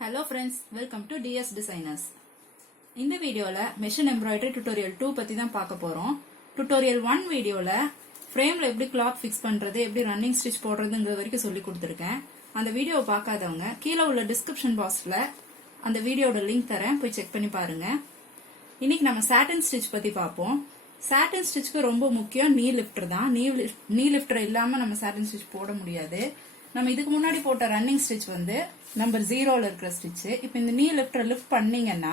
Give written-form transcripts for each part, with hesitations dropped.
Hello friends, welcome to DS Designers. இந்த வீடியோல machine embroidery tutorial 2 பத்தி தான் பார்க்க போறோம். tutorial 1 வீடியோல ஃப்ரேம்ல எப்படி கிளாத் ஃபிக்ஸ் பண்றது, எப்படி ரன்னிங் ஸ்டிச் போடுறதுங்கறது வரைக்கும் சொல்லி கொடுத்திருக்கேன். அந்த வீடியோவை பார்க்காதவங்க கீழ உள்ள டிஸ்கிரிப்ஷன் பாக்ஸ்ல அந்த வீடியோட லிங்க் தரேன், போய் செக் பண்ணி பாருங்க. இன்னைக்கு நம்ம சாட்டின் ஸ்டிச் பத்தி பார்ப்போம். சாட்டின் ஸ்டிச்க்கு ரொம்ப முக்கியம் நீ லிஃப்டர் தான். நீ லிஃப்டர் இல்லாம நம்ம சாட்டின் ஸ்டிச் போட முடியாது. நம்ம இதுக்கு முன்னாடி போட்ட ரன்னிங் ஸ்டிச் வந்து நம்பர் 0ல இருக்கிற ஸ்டிச். இப்போ இந்த நீ லிஃப்டர் லிஃப்ட் பண்ணீங்கன்னா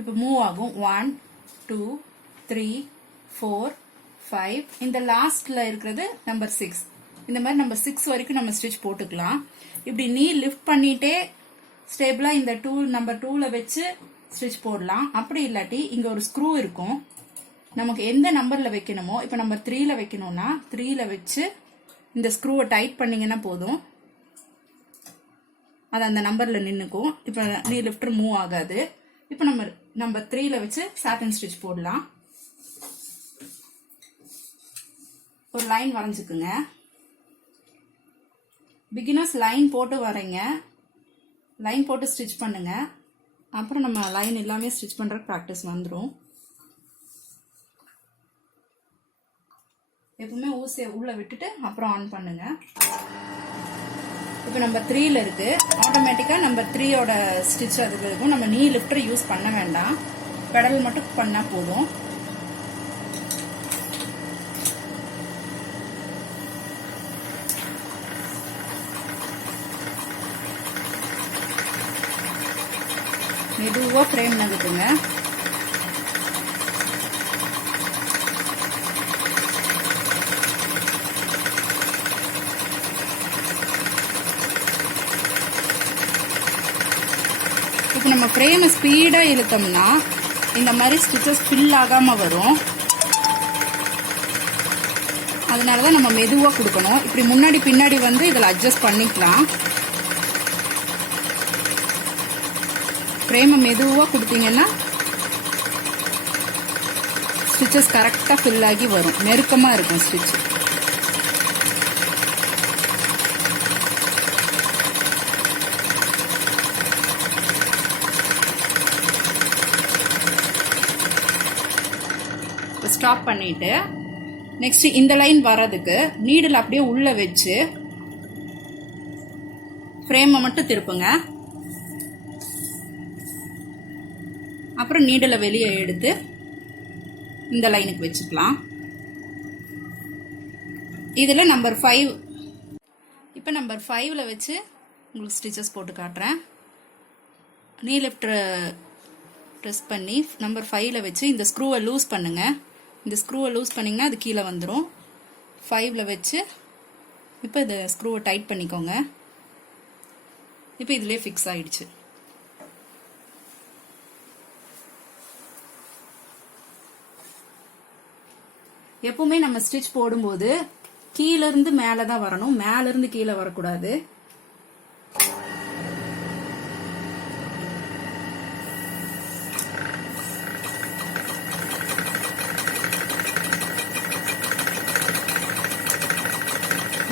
இப்போ மூவ் ஆகும். 1 2 3 4 5. இந்த லாஸ்ட்ல இருக்கிறது நம்பர் 6. இந்த மாதிரி நம்பர் 6 வரைக்கும் நம்ம ஸ்டிச் போட்டுக்கலாம். இப்படி நீ லிஃப்ட் பண்ணிட்டே ஸ்டேபிளா இந்த நம்பர் 2ல வச்சு ஸ்டிச் போடலாம். அப்படி இல்லாட்டி இங்க ஒரு ஸ்க்ரூ இருக்கும், நமக்கு எந்த நம்பர்ல வைக்கணுமோ, இப்போ நம்பர் 3ல வைக்கணும்னா 3ல வச்சு இந்த ஸ்க்ரூவை டைட் பண்ணீங்கன்னா போதும், அது அந்த நம்பர்ல நின்னுக்கும். இப்போ நீ லிஃப்டர் மூவ் ஆகாது. இப்போ நம்ம நம்பர் 3ல வச்சு சாட்டின் ஸ்டிச் போடலாம். ஒரு லைன் வரைஞ்சுக்குங்க. பிகினர்ஸ் லைன் போட்டு வரைங்க, லைன் போட்டு ஸ்டிச் பண்ணுங்க. அப்புறம் நம்ம லைன் எல்லாமே ஸ்டிச் பண்ற ப்ராக்டிஸ் வந்துடும். எப்பவுமே ஊசியை உள்ள விட்டுட்டு அப்புறம் ஆன் பண்ணுங்க. இப்போ நம்பர் 3ல இருக்கு, ஆட்டோமேட்டிக்கா நம்பர் 3யோட ஸ்டிச் அதுக்கு இருக்கும். நம்ம நீ லிஃப்டர் யூஸ் பண்ண வேண்டாம், பெடல் மட்டும் பண்ணா போதும். மெதுவா ஃப்ரேம் நகட்டுங்க. இப்போ நம்ம ஃப்ரேமை ஸ்பீடா இழுத்தோம்னா இந்த மாதிரி ஸ்டிச்சஸ் ஃபில் ஆகாம வரும். அதனாலதான் நம்ம மெதுவா கொடுக்கணும். இப்படி முன்னாடி பின்னாடி வந்து இதில் அட்ஜஸ்ட் பண்ணிக்கலாம். ஃப்ரேமை மெதுவா கொடுத்தீங்கன்னா ஸ்டிச்சஸ் கரெக்டா ஃபில் ஆகி வரும், நெருக்கமா இருக்கும் ஸ்டிச். ஸ்டாப் பண்ணிட்டு நெக்ஸ்ட் இந்த லைன் வர்றதுக்கு நீடில் அப்படியே உள்ள வச்சு ஃப்ரேமை மட்டும் திருப்புங்க. அப்புறம் நீடில் வெளியே எடுத்து இந்த லைனுக்கு வச்சுக்கலாம். இதுல நம்பர் 5. இப்போ நம்பர் 5ல வச்சு உங்களுக்கு ஸ்டிச்சஸ் போட்டு காட்டுறேன். நீ லிஃப்டர் ப்ரெஸ் பண்ணி நம்பர் 5ல வச்சு இந்த ஸ்க்ரூவை லூஸ் பண்ணுங்க. இந்த ஸ்க்ரூவை லூஸ் பண்ணிங்கன்னா அது கீழே வந்துடும். 5ல வச்சு இப்போ இந்த ஸ்க்ரூவை டைட் பண்ணிக்கோங்க. இப்போ இதுலேயே ஃபிக்ஸ் ஆயிடுச்சு. எப்பவுமே நம்ம ஸ்டிச் போடும்போது கீழே இருந்து மேலே தான் வரணும், மேல இருந்து கீழே வரக்கூடாது.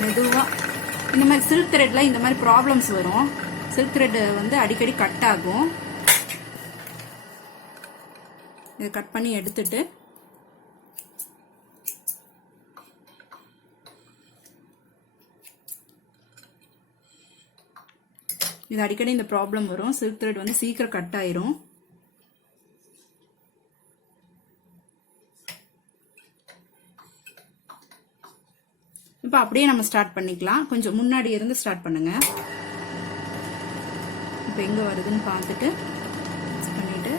மெதுவா இந்த மாதிரி சில்க் த்ரெட்ல இந்த மாதிரி ப்ராப்ளம்ஸ் வரும். சில்க் த்ரெட் வந்து அடிக்கடி கட் ஆகும். இதை கட் பண்ணி எடுத்துட்டு இது அடிக்கடி இந்த ப்ராப்ளம் வரும். சில்க் த்ரெட் வந்து சீக்கிரம் கட் ஆயிரும். இப்போ அப்படியே நம்ம ஸ்டார்ட் பண்ணிக்கலாம். கொஞ்சம் முன்னாடி இருந்து ஸ்டார்ட் பண்ணுங்க. இப்போ எங்க வருதுன்னு பார்த்துட்டு பண்ணிட்டு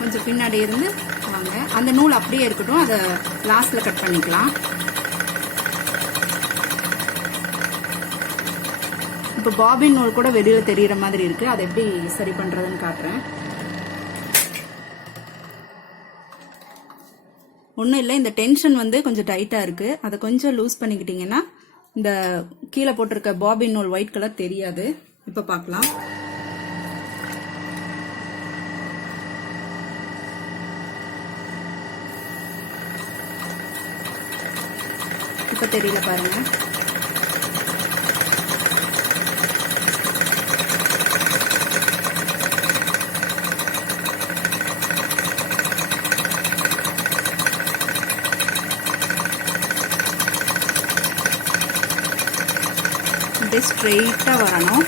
கொஞ்சம் பின்னாடி இருந்து வாங்க. அந்த நூல் அப்படியே இருக்கட்டும், அதை லாஸ்ட்ல கட் பண்ணிக்கலாம். இப்போ பாபின் நூல் கூட வெளியில தெரியற மாதிரி இருக்கு, அதை எப்படி சரி பண்றதுன்னு காட்டுறேன். ஒன்றும் இல்லை, இந்த டென்ஷன் வந்து கொஞ்சம் டைட்டாக இருக்குது, அதை கொஞ்சம் லூஸ் பண்ணிக்கிட்டிங்கன்னா இந்த கீழே போட்டிருக்க பாபின் நூல் ஒயிட் கலர் தெரியாது. இப்போ பார்க்கலாம். இப்போ தெரியல பாருங்க. அப்படியே ஸ்ட்ரெயிட்டாக வரணும்.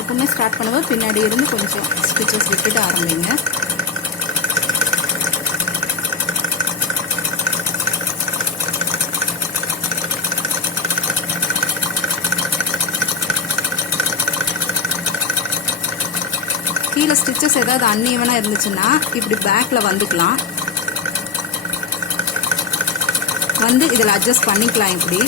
எப்பவுமே ஸ்டார்ட் பண்ணும்போது பின்னாடி இருந்து கொஞ்சம் ஸ்டிச்சஸ் விட்டுட்டு ஆரம்பிங்க. கீழே ஸ்டிச்சஸ் ஏதாவது அன்ஈவனா இருந்துச்சுன்னா இப்படி பேக்ல வந்துக்கலாம், வந்து இதில் அட்ஜஸ்ட் பண்ணிக்கலாம். இப்படி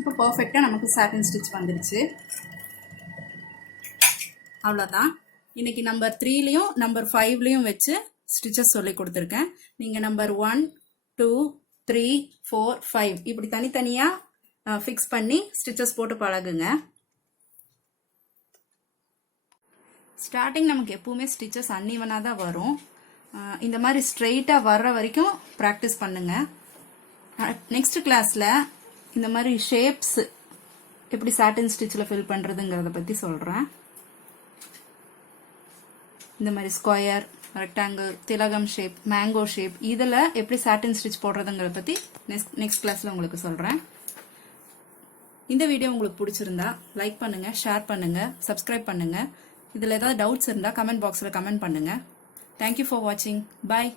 இப்போ பர்ஃபெக்டாக நமக்கு சாட்டின் ஸ்டிச் வந்துடுச்சு. அவ்வளோதான். இன்னைக்கு நம்பர் 3லையும் நம்பர் 5லையும் வச்சு ஸ்டிச்சஸ் சொல்லி கொடுத்துருக்கேன். நீங்கள் நம்பர் 1, 2, 3, 4, 5 இப்படி தனித்தனியாக ஃபிக்ஸ் பண்ணி ஸ்டிச்சஸ் போட்டு பழகுங்க. ஸ்டார்டிங் நமக்கு எப்பவுமே ஸ்டிச்சஸ் அன்ஈவனாக தான் வரும். இந்த மாதிரி ஸ்ட்ரெயிட்டாக வர்ற வரைக்கும் ப்ராக்டிஸ் பண்ணுங்க. நெக்ஸ்ட் கிளாஸில் இந்த மாதிரி ஷேப்ஸ் எப்படி சாட்டின் ஸ்டிச்சில் ஃபில் பண்ணுறதுங்கிறத பற்றி சொல்கிறேன். இந்த மாதிரி ஸ்கொயர், ரெக்டாங்கிள், திலகம் ஷேப், மேங்கோ ஷேப் இதில் எப்படி சாட்டின் ஸ்டிச் போடுறதுங்கிறத பற்றி நெக்ஸ்ட் கிளாஸில் உங்களுக்கு சொல்கிறேன். இந்த வீடியோ உங்களுக்கு பிடிச்சிருந்தா லைக் பண்ணுங்கள், ஷேர் பண்ணுங்கள், சப்ஸ்கிரைப் பண்ணுங்கள். இதில் ஏதாவது டவுட்ஸ் இருந்தால் கமெண்ட் பாக்ஸில் கமெண்ட் பண்ணுங்கள். தேங்க்யூ ஃபார் வாட்சிங். பாய்.